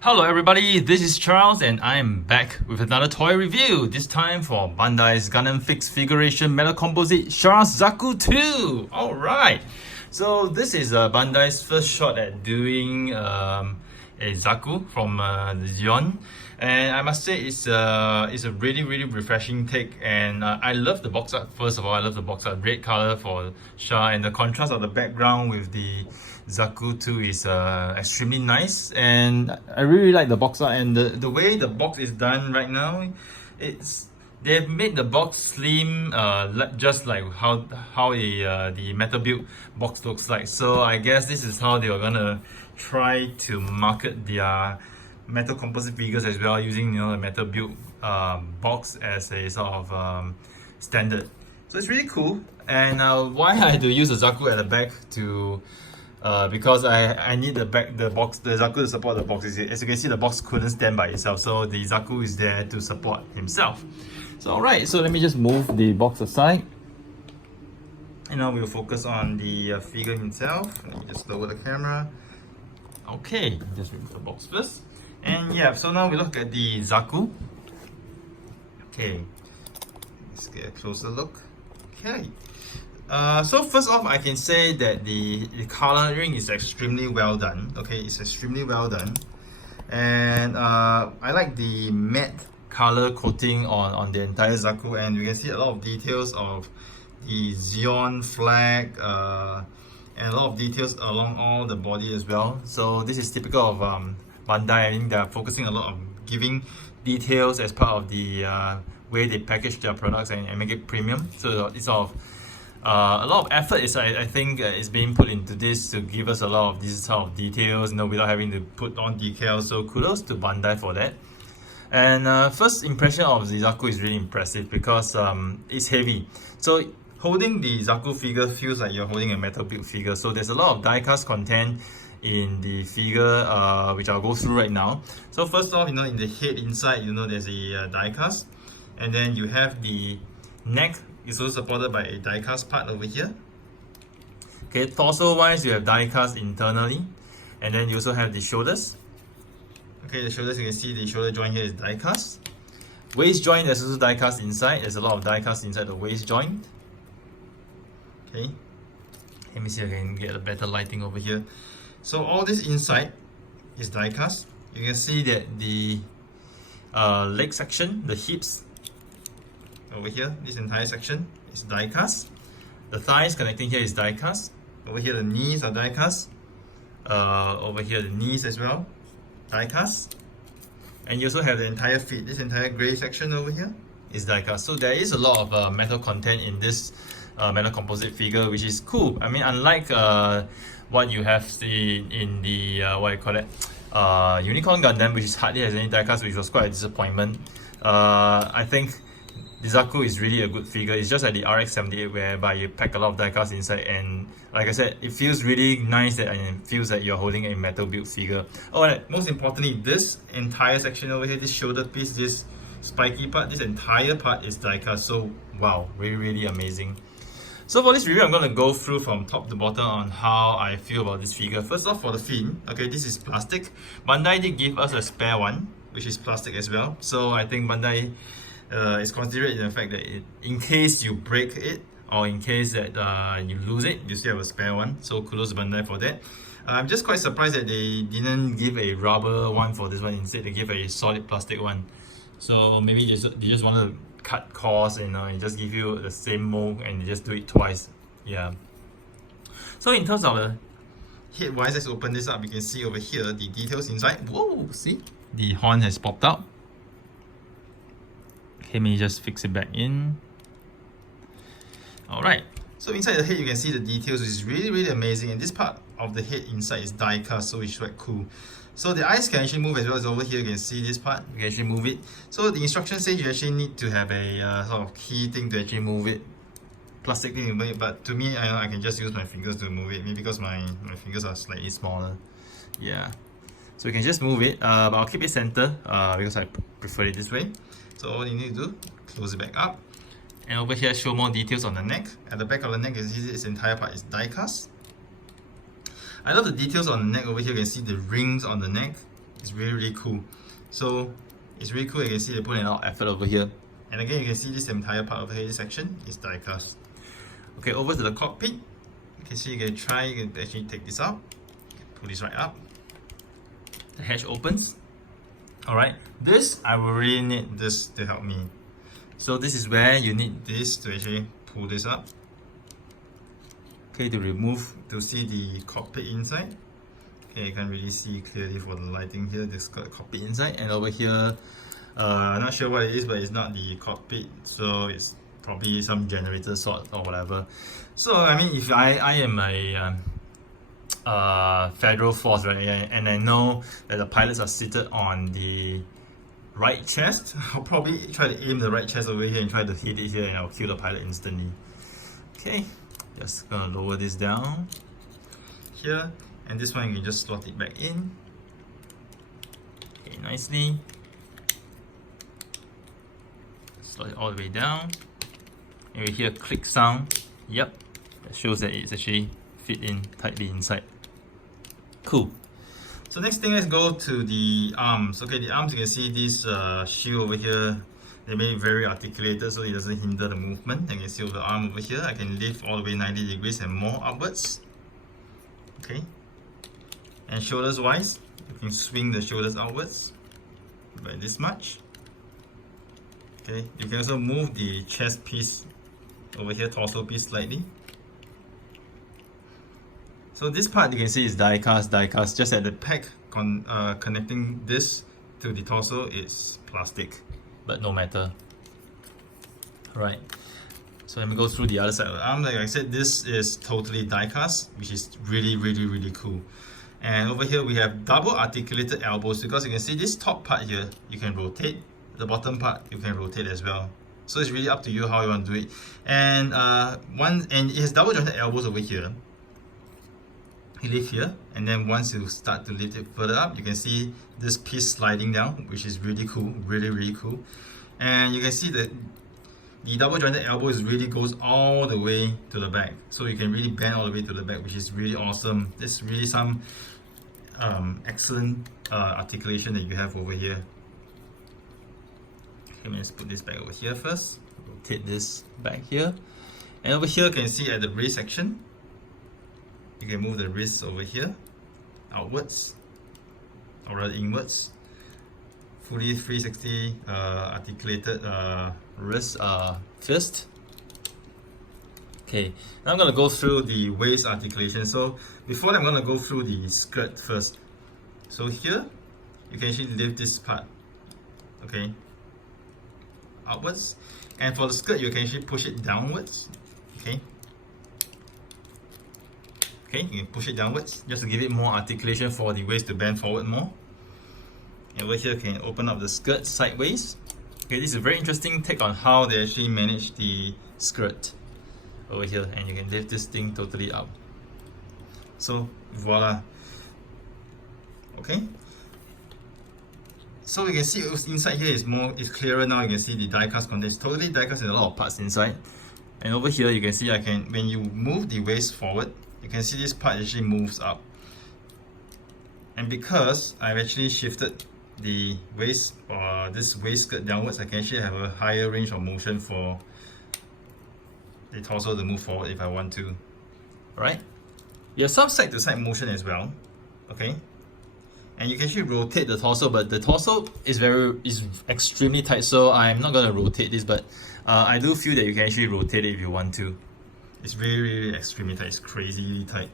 Hello everybody, this is Charles and I am back with another toy review, this time for Bandai's Gundam Fixed Figuration Metal Composite Char's Zaku 2! Alright, so this is Bandai's first shot at doing a Zaku from the Zeon, and I must say it's a really refreshing take, and I love the box art. First of all, I love the box art, red color for Char, and the contrast of the background with the Zaku 2 is extremely nice, and I really like the box art and the way the box is done right now. They've made the box slim, just like how the metal build box looks like. So I guess this is how they are gonna try to market their metal composite figures as well, using the metal build box as a sort of standard. So it's really cool. And why I had to use the Zaku at the back to because I need the Zaku to support the box. As you can see, the box couldn't stand by itself, so the Zaku is there to support himself. So alright, so let me just move the box aside, and now we'll focus on the figure himself. Let me just lower the camera. Okay, just remove the box first. And yeah, so now we look at the Zaku. Okay, let's get a closer look. Okay. So first off, I can say that the coloring is extremely well done. Okay, it's extremely well done, and I like the matte color coating on the entire Zaku, and you can see a lot of details of the Zeon flag, and a lot of details along all the body as well. So this is typical of Bandai. I think they're focusing a lot on giving details as part of the way they package their products and make it premium. So it's sort of a lot of effort I think is being put into this to give us a lot of these sort of details, without having to put on decals. So kudos to Bandai for that. And first impression of the Zaku is really impressive because it's heavy. So holding the Zaku figure feels like you're holding a metal build figure. So there's a lot of die-cast content in the figure, which I'll go through right now. So first off, in the head inside, there's a die-cast, and then you have the neck. It's also supported by a die-cast part over here. Okay, torso-wise, you have die-cast internally, and then you also have the shoulders. Okay, the shoulders, you can see the shoulder joint here is die-cast. Waist joint, there's also die-cast inside. There's a lot of die-cast inside the waist joint. Okay, let me see if I can get a better lighting over here. So all this inside is die-cast. You can see that the leg section, the hips, over here, this entire section is die-cast. The thighs connecting here is die-cast. Over here, the knees are die-cast. Over here, the knees as well, die-cast. And you also have the entire feet. This entire grey section over here is die-cast. So there is a lot of metal content in this metal composite figure, which is cool. I mean, unlike what you have seen in the Unicorn Gundam, which is hardly has any die-cast, which was quite a disappointment. I think the Zaku is really a good figure. It's just like the RX-78, whereby you pack a lot of die-cast inside, and like I said, it feels really nice and it feels like you're holding a metal build figure. Oh, and most importantly, this entire section over here, this shoulder piece, this spiky part, this entire part is die-cast. So wow, really amazing. So for this review, I'm going to go through from top to bottom on how I feel about this figure. First off, for the fin, okay, this is plastic. Bandai did give us a spare one, which is plastic as well. So I think Bandai is considerate in the fact that in case you break it, or in case that you lose it, you still have a spare one. So kudos to Bandai for that. I'm just quite surprised that they didn't give a rubber one for this one. Instead, they gave a solid plastic one. So maybe they just wanted to cut costs, and just give you the same mold and they just do it twice. Yeah. So in terms of the head wise, let's open this up. You can see over here the details inside. Whoa, see? The horn has popped out. Okay, let me just fix it back in. Alright, so inside the head you can see the details, which is really amazing, and this part of the head inside is die cast, so it's quite cool. So the eyes can actually move as well. As over here you can see this part, you can actually move it. So the instruction says you actually need to have a sort of key thing to actually move it, plastic thing to move it, but to me I can just use my fingers to move it, maybe because my fingers are slightly smaller. Yeah, so you can just move it, but I'll keep it center because I prefer it this way. So all you need to do, close it back up. And over here, show more details on the neck. At the back of the neck, you see this entire part is die cast. I love the details on the neck over here. You can see the rings on the neck. It's really cool. So it's really cool. You can see they put in a lot of effort over here. And again, you can see this entire part over here, this section is die cast. Okay, over to the cockpit. You can see you can actually take this out. Pull this right up. The hatch opens. Alright, this I will really need this to help me. So this is where you need this to actually pull this up. Okay, to see the cockpit inside. Okay, you can really see clearly for the lighting here, this cockpit inside. And over here, I'm not sure what it is, but it's not the cockpit, so it's probably some generator sort or whatever. So I mean, if I am a federal force, right, and I know that the pilots are seated on the right chest, I'll probably try to aim the right chest over here and try to hit it here, and I'll kill the pilot instantly. Okay, just gonna lower this down here, and this one you can just slot it back in. Okay, nicely. Slot it all the way down. And we hear a click sound. Yep, that shows that it's actually fit in tightly inside. Cool. So next thing, let's go to the arms. Okay, the arms, you can see this shield over here. They made it very articulated so it doesn't hinder the movement. And you can see the arm over here, I can lift all the way 90 degrees and more upwards. Okay. And shoulders wise, you can swing the shoulders outwards by this much. Okay, you can also move the chest piece over here, torso piece slightly. So this part you can see is die cast. Just at the pack connecting this to the torso is plastic, but no matter. Right. So let me go through the other side of the arm. Like I said, this is totally die cast, which is really cool. And over here we have double articulated elbows, because you can see this top part here you can rotate, the bottom part you can rotate as well. So it's really up to you how you want to do it. And it has double jointed elbows over here. You lift here, and then once you start to lift it further up, you can see this piece sliding down, which is really cool, really cool. And you can see that the double jointed elbows really goes all the way to the back, so you can really bend all the way to the back, which is really awesome. There's really some excellent articulation that you have over here. Okay, let's put this back over here first. Rotate this back here, and over here you can see at the wrist section, you can move the wrist over here, outwards, or rather inwards. Fully 360 articulated wrist fist. Okay, now I'm going to go through the waist articulation. So before that, I'm going to go through the skirt first. So here, you can actually lift this part, okay, outwards. And for the skirt, you can actually push it downwards, okay. Okay, you can push it downwards just to give it more articulation for the waist to bend forward more. And over here, you can open up the skirt sideways. Okay, this is a very interesting take on how they actually manage the skirt over here, and you can lift this thing totally up. So voila. Okay. So you can see inside here is clearer now. You can see the die cast contains totally die cast in a lot of parts inside. And over here, you can see when you move the waist forward, you can see this part actually moves up. And because I've actually shifted the waist or this waist skirt downwards, I can actually have a higher range of motion for the torso to move forward if I want to. Alright? You have some side to side motion as well. Okay? And you can actually rotate the torso, but the torso is extremely tight, so I'm not gonna rotate this, but I do feel that you can actually rotate it if you want to. It's really extremely tight, it's crazy tight.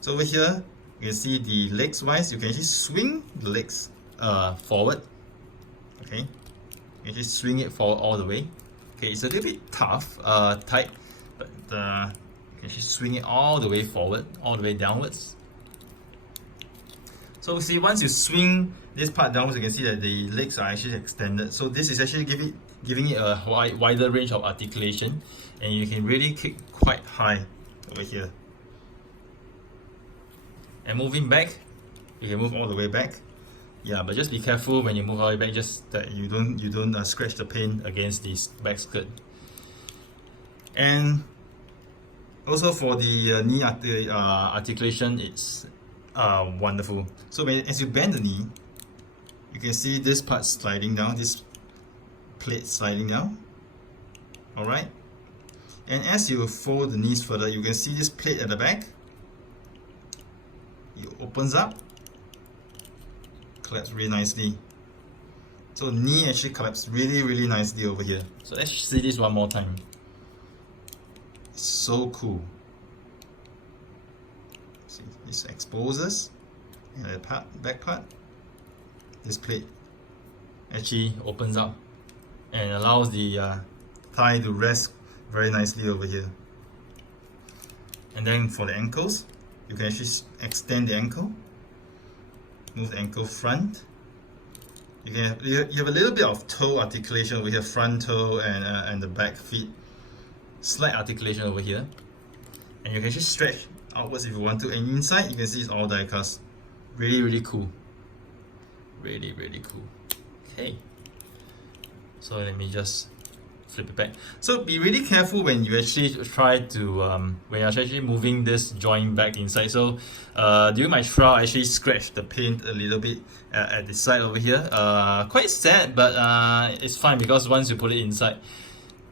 So over here, you can see the legs wise, you can actually swing the legs forward. Okay, you can just swing it forward all the way. Okay, it's a little bit tough, tight, but you can just swing it all the way forward, all the way downwards. So see, once you swing this part downwards, you can see that the legs are actually extended. So this is actually giving it a wider range of articulation, and you can really kick quite high over here. And moving back, you can move all the way back. Yeah, but just be careful when you move all the way back, just that you don't scratch the paint against the back skirt. And also for the knee articulation, it's wonderful. So as you bend the knee, you can see this part sliding down, this plate sliding down. Alright, and as you fold the knees further, you can see this plate at the back. It opens up, collapses really nicely. So knee actually collapses really nicely over here. So let's see this one more time. It's so cool. See, this exposes, and the back part, this plate actually opens up and allows the thigh to rest very nicely over here. And then for the ankles, you can actually extend the ankle, move the ankle front. You have a little bit of toe articulation over here, front toe and the back feet. Slight articulation over here. And you can actually stretch outwards if you want to. And inside, you can see it's all die cast. Really cool. Really cool. Okay. So let me just flip it back. So be really careful when you actually try to when you're actually moving this joint back inside. So during my trial, I actually scratched the paint a little bit at the side over here. Quite sad, but it's fine because once you put it inside,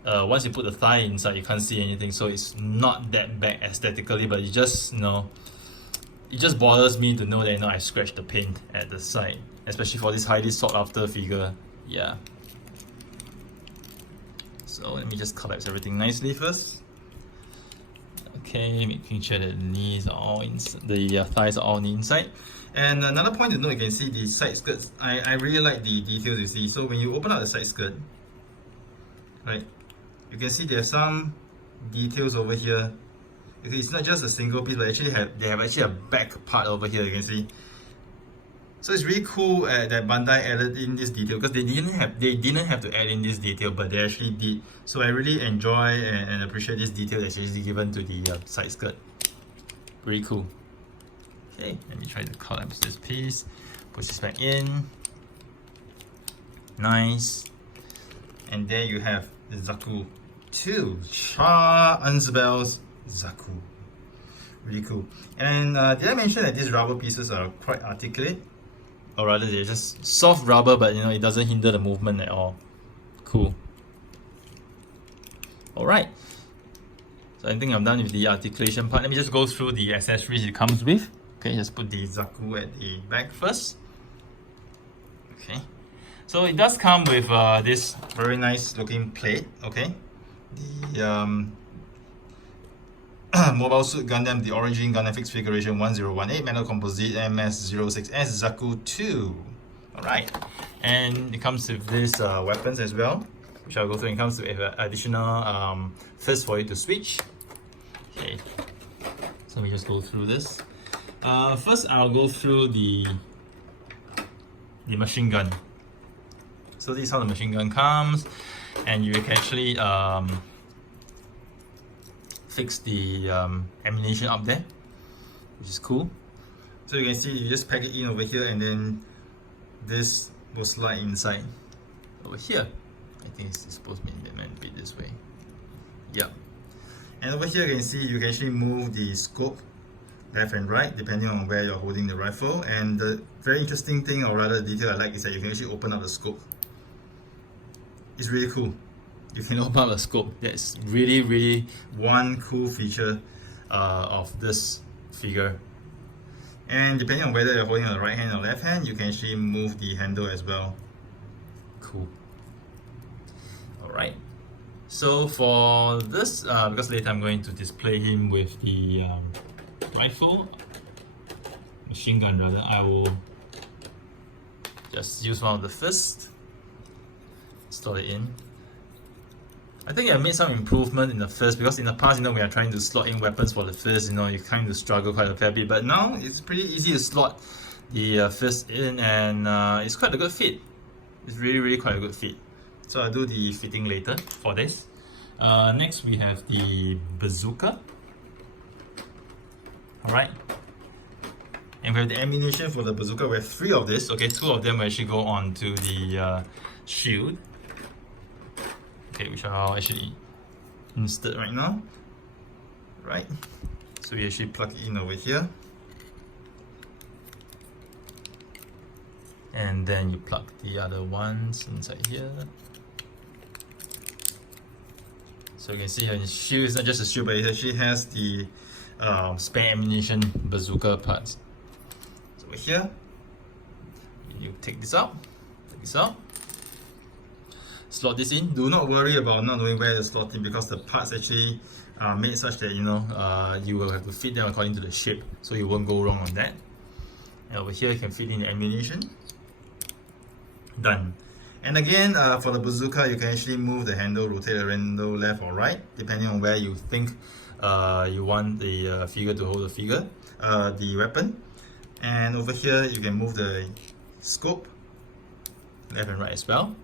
once you put the thigh inside, you can't see anything. So it's not that bad aesthetically, but it just it just bothers me to know that I scratched the paint at the side, especially for this highly sought after figure. Yeah. So let me just collapse everything nicely first. Okay, making sure that the knees are all inside, the thighs are all on the inside. And another point to note, you can see the side skirts. I really like the details you see. So when you open up the side skirt, right, you can see there's some details over here. It's not just a single piece, but actually they have actually a back part over here. You can see. So it's really cool that Bandai added in this detail, because they didn't have to add in this detail, but they actually did. So I really enjoy and appreciate this detail that's actually given to the side skirt. Pretty cool. Okay, let me try to collapse this piece. Push this back in. Nice. And there you have the Zaku 2 Char Untitled Zaku. Really cool. And did I mention that these rubber pieces are quite articulate? Or rather, they're just soft rubber, but it doesn't hinder the movement at all. Cool. Alright. So I think I'm done with the articulation part. Let me just go through the accessories it comes with. Okay, just put the Zaku at the back first. Okay. So it does come with this very nice looking plate. Okay. The Mobile Suit Gundam, the Origin Gundam Fixed Figuration 1018 Metal Composite MS-06S Zaku 2. Alright, and it comes with these weapons as well, which I'll go through. It comes with additional fists for you to switch. Okay, so let me just go through this. First, I'll go through the machine gun. So this is how the machine gun comes, and you can actually fix the ammunition up there, which is cool. So you can see you just pack it in over here, and then this will slide inside over here. I think it's supposed to be meant to be this way. Yeah. And over here you can see you can actually move the scope left and right depending on where you're holding the rifle. And the very interesting thing, or rather detail I like, is that you can actually open up the scope. It's really cool. You can open up a scope. That's really one cool feature of this figure. And depending on whether you're holding on the right hand or left hand, you can actually move the handle as well. Cool. Alright. So for this, because later I'm going to display him with the rifle, machine gun rather, I will just use one of the fists, install it in. I think I made some improvement in the fist, because in the past, we are trying to slot in weapons for the fist, you kind of struggle quite a fair bit, but now it's pretty easy to slot the fist in, and it's quite a good fit. It's really quite a good fit. So I'll do the fitting later for this. Next we have the bazooka. Alright. And we have the ammunition for the bazooka. We have 3 of this. Okay, 2 of them will actually go onto the shield. Okay, which I'll actually insert right now. Right. So we actually plug it in over here. and then you plug the other ones inside here. So you can see here in the shield, it's not just a shield, but it actually has the spare ammunition bazooka parts. So over here, you take this out, slot this in. Do not worry about not knowing where to slot in, because the parts actually are made such that you will have to fit them according to the shape, so you won't go wrong on that. And over here you can fit in the ammunition. Done. And again, for the bazooka, you can actually move the handle, rotate the handle left or right, depending on where you think you want the figure to hold the weapon. And over here, you can move the scope left and right as well.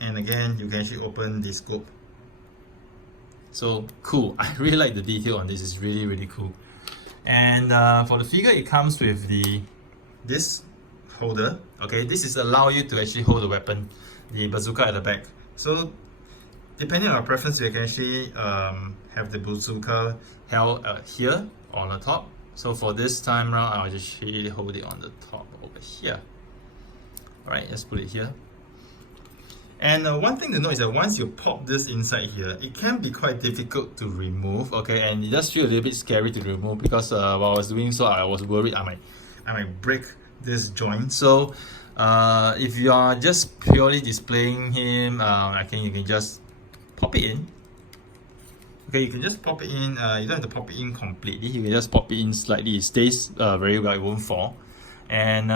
And again, you can actually open the scope. So cool. I really like the detail on this. It's really, really cool. And for the figure, it comes with this holder. Okay, this is allow you to actually hold the weapon, the bazooka at the back. So depending on our preference, we can actually have the bazooka held here on the top. So for this time round, I'll just actually hold it on the top over here. Alright, let's put it here. And one thing to note is that once you pop this inside here, it can be quite difficult to remove. Okay, and it does feel a little bit scary to remove, because while I was doing so, I was worried I might break this joint. So if you are just purely displaying him, I think you can just pop it in. Okay, you can just pop it in. You don't have to pop it in completely. You can just pop it in slightly. It stays very well. It won't fall. And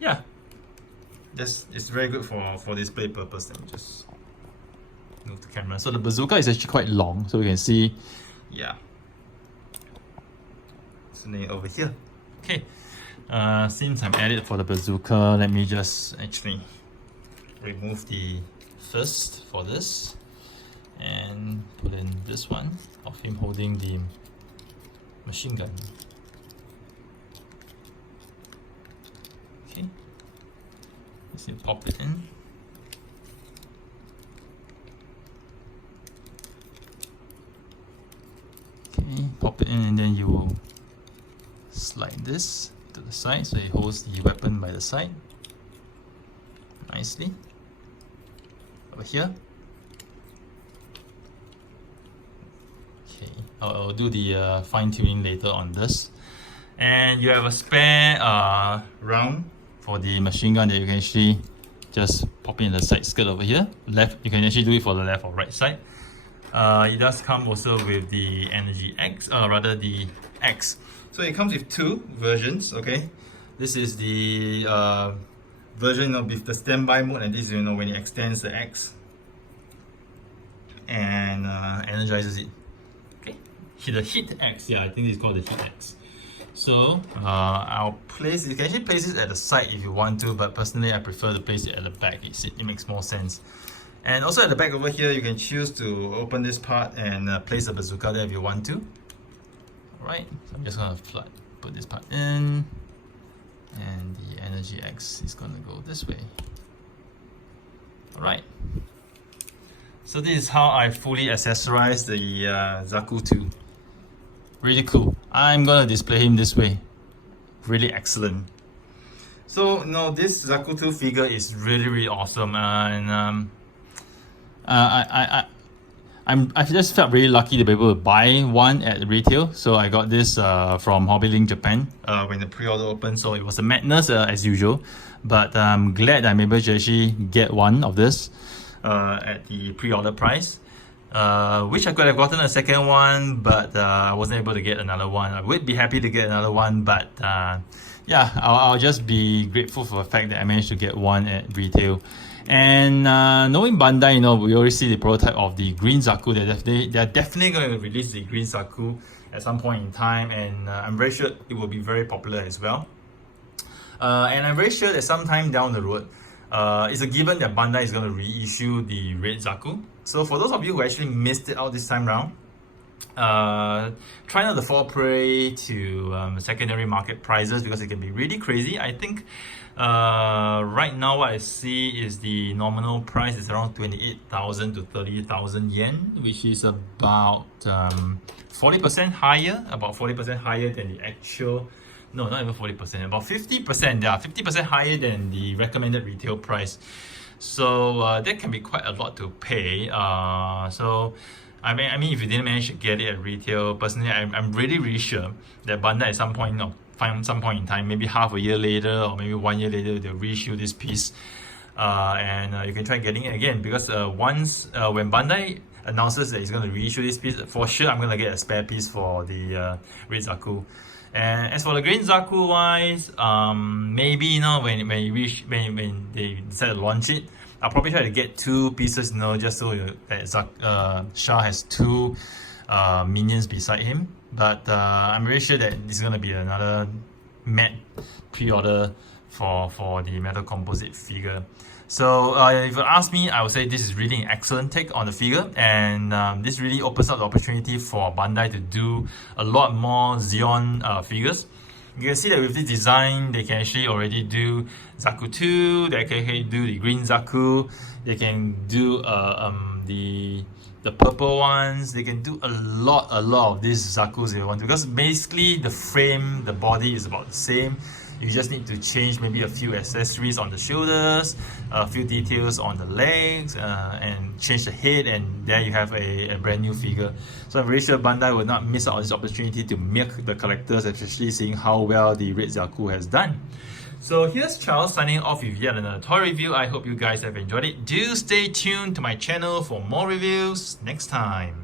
yeah, it's very good for display purpose. Let me just move the camera. So the bazooka is actually quite long, so you can see, yeah, it's over here. Okay. Since I'm at it for the bazooka, let me just actually remove the fist for this and put in this one of him holding the machine gun. Okay, let's pop it in. Okay, pop it in, and then you will slide this to the side, so it holds the weapon by the side nicely. Over here. Okay, I'll do the fine tuning later on this. And you have a spare round for the machine gun that you can actually just pop in the side skirt over here. Left, you can actually do it for the left or right side. It does come also with the Energy X, rather the X. So it comes with two versions. Okay, this is the version with the standby mode, and this is when it extends the X and energizes it. Okay, the Heat X. Yeah, I think it's called the Heat X. So I'll place it. You can actually place it at the side if you want to, but personally I prefer to place it at the back. It makes more sense. And also at the back over here, you can choose to open this part and place the bazooka there if you want to. Alright, so I'm just gonna put this part in, and the Energy X is gonna go this way. Alright, so this is how I fully accessorize the Zaku 2. Really cool. I'm gonna display him this way. Really excellent. So this Zaku 2 figure is really awesome, and I just felt really lucky to be able to buy one at retail. So I got this from Hobbylink Japan when the pre-order opened. So it was a madness as usual, but I'm glad I'm able to actually get one of this at the pre-order price. Wish I could have gotten a second one, but I wasn't able to get another one. I would be happy to get another one, but yeah, I'll just be grateful for the fact that I managed to get one at retail. And knowing Bandai, we already see the prototype of the green Zaku. They're definitely going to release the green Zaku at some point in time, and I'm very sure it will be very popular as well. And I'm very sure that sometime down the road, it's a given that Bandai is going to reissue the red Zaku. So for those of you who actually missed it out this time round, try not to fall prey to secondary market prices, because it can be really crazy. I think right now what I see is the nominal price is around 28,000 to 30,000 yen, which is about 40% higher, than the actual No, not even 40%, about 50%. Yeah, 50% higher than the recommended retail price. So that can be quite a lot to pay. So I mean, if you didn't manage to get it at retail, personally, I'm really sure that Bandai at some point in time, maybe half a year later or maybe 1 year later, they'll reissue this piece, and you can try getting it again, because once when Bandai announces that he's going to reissue this piece, for sure I'm going to get a spare piece for the Red Zaku. And as for the green Zaku wise, maybe when they decide to launch it, I'll probably try to get 2 pieces, just so that Char has 2 minions beside him. But I'm really sure that this is gonna be another matte pre-order for the metal composite figure. So if you ask me, I would say this is really an excellent take on the figure, and this really opens up the opportunity for Bandai to do a lot more Zeon figures. You can see that with this design, they can actually already do Zaku 2, they can do the green Zaku, they can do the purple ones, they can do a lot of these Zakus if they want to, because basically the frame, the body is about the same. You just need to change maybe a few accessories on the shoulders, a few details on the legs, and change the head, and there you have a brand new figure. So I'm very sure Bandai will not miss out on this opportunity to milk the collectors, especially seeing how well the Red Zaku has done. So here's Charles signing off with yet another toy review. I hope you guys have enjoyed it. Do stay tuned to my channel for more reviews next time.